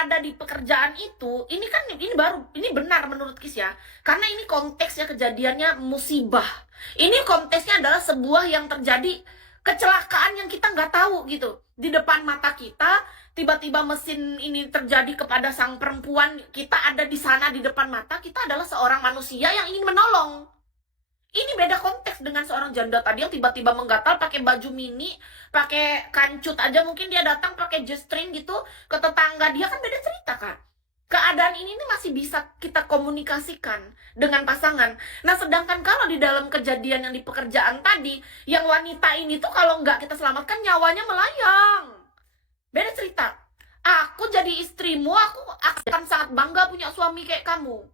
berada di pekerjaan itu, ini benar menurut Kis ya. Karena ini konteksnya kejadiannya musibah. Ini konteksnya adalah sebuah yang terjadi kecelakaan yang kita nggak tahu gitu. Di depan mata kita, tiba-tiba mesin ini terjadi kepada sang perempuan, kita ada di sana di depan mata, kita adalah seorang manusia yang ingin menolong. Ini beda konteks dengan seorang janda tadi yang tiba-tiba menggatal pakai baju mini, pakai kancut aja, mungkin dia datang pakai G-string gitu ke tetangga dia, kan beda cerita Kak. Keadaan ini masih bisa kita komunikasikan dengan pasangan. Nah, sedangkan kalau di dalam kejadian yang di pekerjaan tadi, yang wanita ini tuh kalau nggak kita selamatkan nyawanya melayang. Beda cerita. Aku jadi istrimu, aku akan sangat bangga punya suami kayak kamu.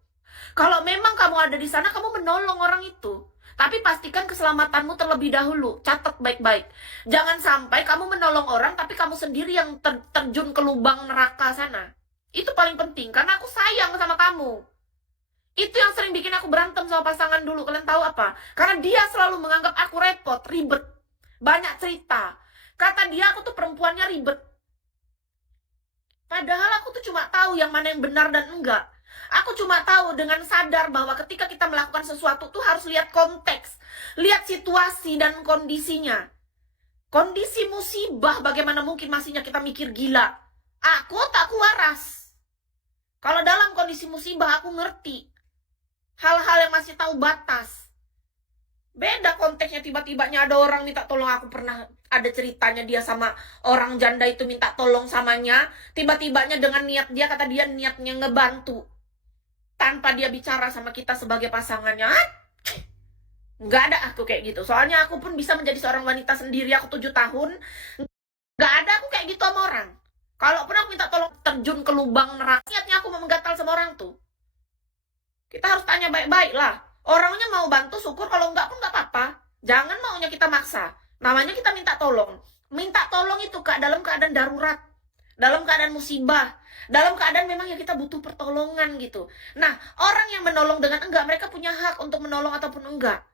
Kalau memang kamu ada di sana, kamu menolong orang itu. Tapi pastikan keselamatanmu terlebih dahulu. Catat baik-baik. Jangan sampai kamu menolong orang, tapi kamu sendiri yang terjun ke lubang neraka sana. Itu paling penting, karena aku sayang sama kamu. Itu yang sering bikin aku berantem sama pasangan dulu. Kalian tahu apa? Karena dia selalu menganggap aku repot, ribet. Banyak cerita. Kata dia, aku tuh perempuannya ribet. Padahal aku tuh cuma tahu yang mana yang benar dan enggak. Aku cuma tahu dengan sadar bahwa ketika kita melakukan sesuatu tuh harus lihat konteks, lihat situasi dan kondisinya. Kondisi musibah, bagaimana mungkin masihnya kita mikir gila? Aku tak waras. Kalau dalam kondisi musibah aku ngerti hal-hal yang masih tahu batas. Beda konteksnya, tiba-tibanya ada orang minta tolong. Aku pernah ada ceritanya dia sama orang janda itu minta tolong samanya. Tiba-tibanya dengan niat dia, kata dia niatnya ngebantu. Tanpa dia bicara sama kita sebagai pasangannya. Nggak ada aku kayak gitu. Soalnya aku pun bisa menjadi seorang wanita sendiri. Aku 7 tahun. Nggak ada aku kayak gitu sama orang. Kalaupun aku minta tolong terjun ke lubang neraka, niatnya aku mau menggatal sama orang tuh. Kita harus tanya baik-baik lah. Orangnya mau bantu syukur, kalau enggak pun nggak apa-apa. Jangan maunya kita maksa. Namanya kita minta tolong. Minta tolong itu Kak dalam keadaan darurat, dalam keadaan musibah, dalam keadaan memang ya kita butuh pertolongan gitu. Nah, orang yang menolong dengan enggak, mereka punya hak untuk menolong ataupun enggak.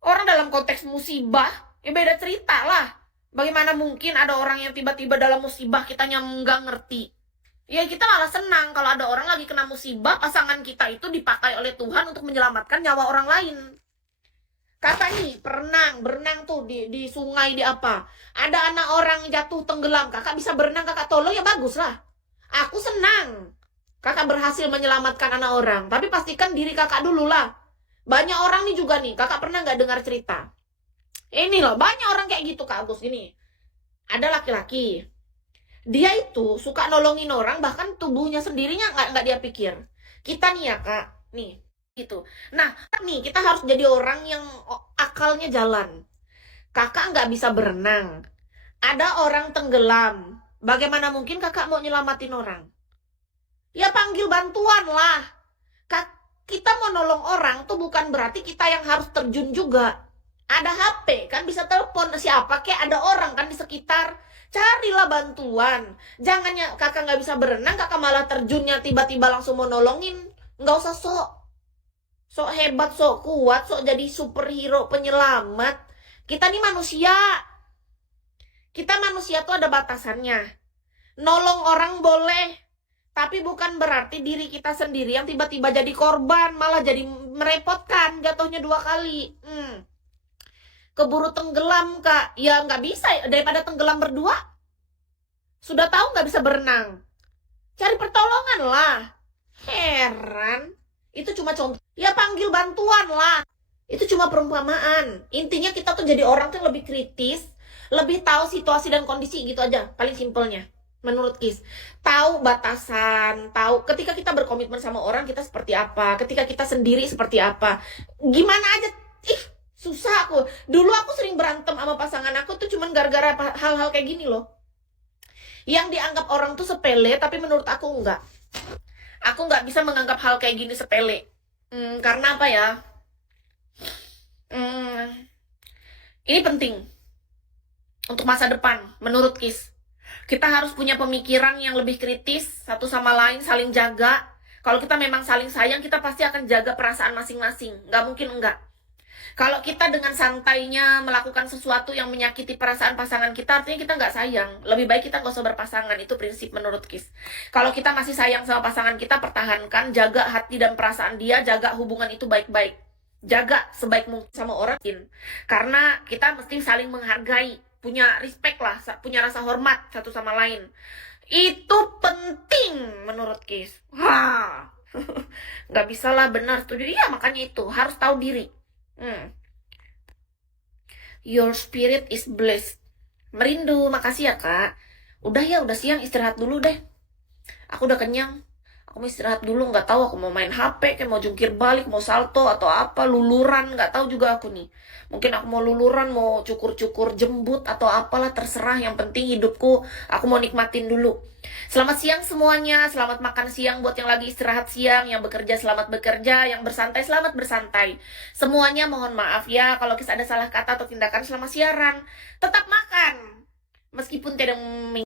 Orang dalam konteks musibah, ya beda cerita lah. Bagaimana mungkin ada orang yang tiba-tiba dalam musibah kitanya enggak ngerti. Ya kita malah senang kalau ada orang lagi kena musibah, pasangan kita itu dipakai oleh Tuhan untuk menyelamatkan nyawa orang lain. Kata nih, berenang tuh di sungai, di apa. Ada anak orang jatuh tenggelam, kakak bisa berenang, kakak tolong, ya bagus lah. Aku senang kakak berhasil menyelamatkan anak orang. Tapi pastikan diri kakak dulu lah. Banyak orang nih juga nih, kakak pernah nggak dengar cerita? Ini loh, banyak orang kayak gitu Kak Agus, gini. Ada laki-laki, dia itu suka nolongin orang, bahkan tubuhnya sendirinya nggak dia pikir. Kita nih ya Kak, nih gitu. Nah, nih kita harus jadi orang yang akalnya jalan. Kakak nggak bisa berenang, ada orang tenggelam, bagaimana mungkin kakak mau nyelamatin orang? Ya panggil bantuan lah. Kita mau nolong orang tuh bukan berarti kita yang harus terjun juga. Ada HP kan, bisa telepon siapa kayak, ada orang kan di sekitar. Carilah bantuan. Jangan ya kakak nggak bisa berenang, kakak malah terjunnya tiba-tiba langsung mau nolongin. Nggak usah sok hebat, sok kuat, sok jadi superhero penyelamat. Kita nih manusia. Kita manusia tuh ada batasannya. Nolong orang boleh, tapi bukan berarti diri kita sendiri yang tiba-tiba jadi korban, malah jadi merepotkan, jatuhnya 2 kali. Keburu tenggelam Kak, ya nggak bisa, daripada tenggelam berdua. Sudah tahu nggak bisa berenang, cari pertolongan lah. Heran, itu cuma contoh. Ya panggil bantuan lah. Itu cuma perumpamaan. Intinya kita tuh jadi orang tuh lebih kritis, lebih tahu situasi dan kondisi gitu aja, paling simpelnya. Menurut Kis, tahu batasan, tahu ketika kita berkomitmen sama orang kita seperti apa, ketika kita sendiri seperti apa. Gimana aja, susah aku. Dulu aku sering berantem sama pasangan aku tuh cuman gara-gara hal-hal kayak gini loh. Yang dianggap orang tuh sepele, tapi menurut aku enggak. Aku nggak bisa menganggap hal kayak gini sepele. Karena apa ya? Ini penting untuk masa depan, menurut Kis. Kita harus punya pemikiran yang lebih kritis, satu sama lain, saling jaga. Kalau kita memang saling sayang, kita pasti akan jaga perasaan masing-masing. Nggak mungkin enggak. Kalau kita dengan santainya melakukan sesuatu yang menyakiti perasaan pasangan kita, artinya kita nggak sayang. Lebih baik kita nggak usah berpasangan, itu prinsip menurut Kis. Kalau kita masih sayang sama pasangan kita, pertahankan, jaga hati dan perasaan dia, jaga hubungan itu baik-baik. Jaga sebaik mungkin sama orang lain. Karena kita mesti saling menghargai, punya respect lah, punya rasa hormat satu sama lain. Itu penting menurut Kis. Wah, nggak bisa lah, benar, setuju. Iya, makanya itu harus tahu diri. Your spirit is blessed. Merindu, makasih ya kak. Udah ya, udah siang, istirahat dulu deh. Aku udah kenyang. Aku mau istirahat dulu, nggak tahu aku mau main HP, kayak mau jungkir balik, mau salto atau apa, luluran, nggak tahu juga aku nih. Mungkin aku mau luluran, mau cukur-cukur jembut atau apalah, terserah. Yang penting hidupku, aku mau nikmatin dulu. Selamat siang semuanya, selamat makan siang buat yang lagi istirahat siang, yang bekerja selamat bekerja, yang bersantai selamat bersantai. Semuanya mohon maaf ya kalau ada salah kata atau tindakan selama siaran. Tetap makan, meskipun tidak